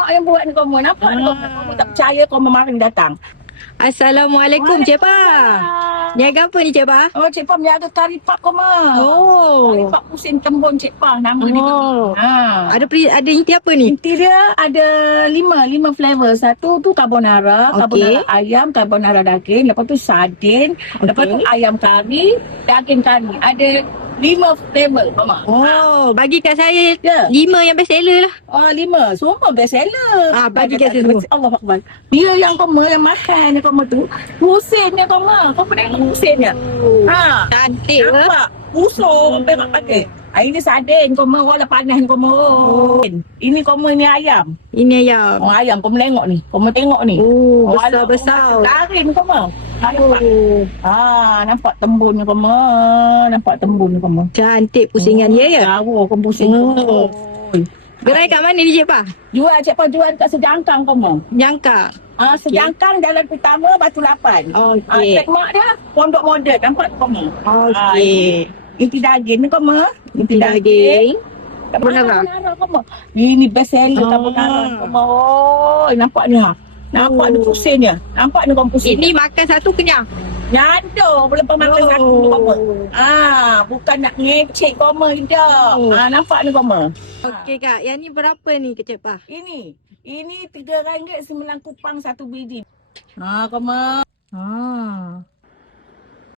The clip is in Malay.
mak yang buat ni kamu. Nampak ni kamu? Kamu tak percaya kamu mari datang. Assalamualaikum Cik Pa. Niaga apa ni Cik Pa? Oh, Cik Pa menjaga kari pak kamu. Oh. Kari pak pusing tembun Cik Pa nama dia. Oh. Ha. Ada inti apa ni? Inti dia ada lima flavor. Satu tu carbonara, carbonara ayam, carbonara daging. Lepas tu sardin. Lepas tu ayam kari, daging kari. Ada 5 flavor, Mama. Oh, bagi kat saya Ya. 5 yang best seller lah. Oh, 5. Semua best seller. Bagi kat saya semua. Allah Akbar. Dia yang kamu yang makan yang kamu tu, pusingnya kamu. Kamu tengok pusingnya. Ha. Cantik lah. Nampak? Pusung sampai mak pakai. Ini sardin kamu, wala panas kamu. Ini kamu ni ayam. Ini ayam. Oh, ayam kamu tengok ni. Kamu tengok ni. Oh, besar-besar. Tarin kamu. Nampak? Oh. Nampak tembunnya kamu. Nampak tembun kamu. Cantik pusingan dia ya? Tahu kamu pusing. Oh. Gerai kat mana ni Cik Pa? Jual Cik Pa jual kat Sejangkang kamu. Jangka. Sejangkang jalan utama Batu Lapan. Okey. Trademark dia Pondok Moden. Nampak kamu? Okey. Inti daging ni kamu. Inti daging. Carbonara kamu. Ini best seller carbonara kamu. Oh, nampak ni ha. Nampak ni pusingnya. Nampak ni kamu pusing. Ini makan satu kenyang. Nyado boleh makan satu kamu. Bukan nak ngecek kamu dah. Nampak ni kamu. Okey Kak, yang ni berapa ni Cik Pa? Ini RM3 9 kupang satu biji. Kamu.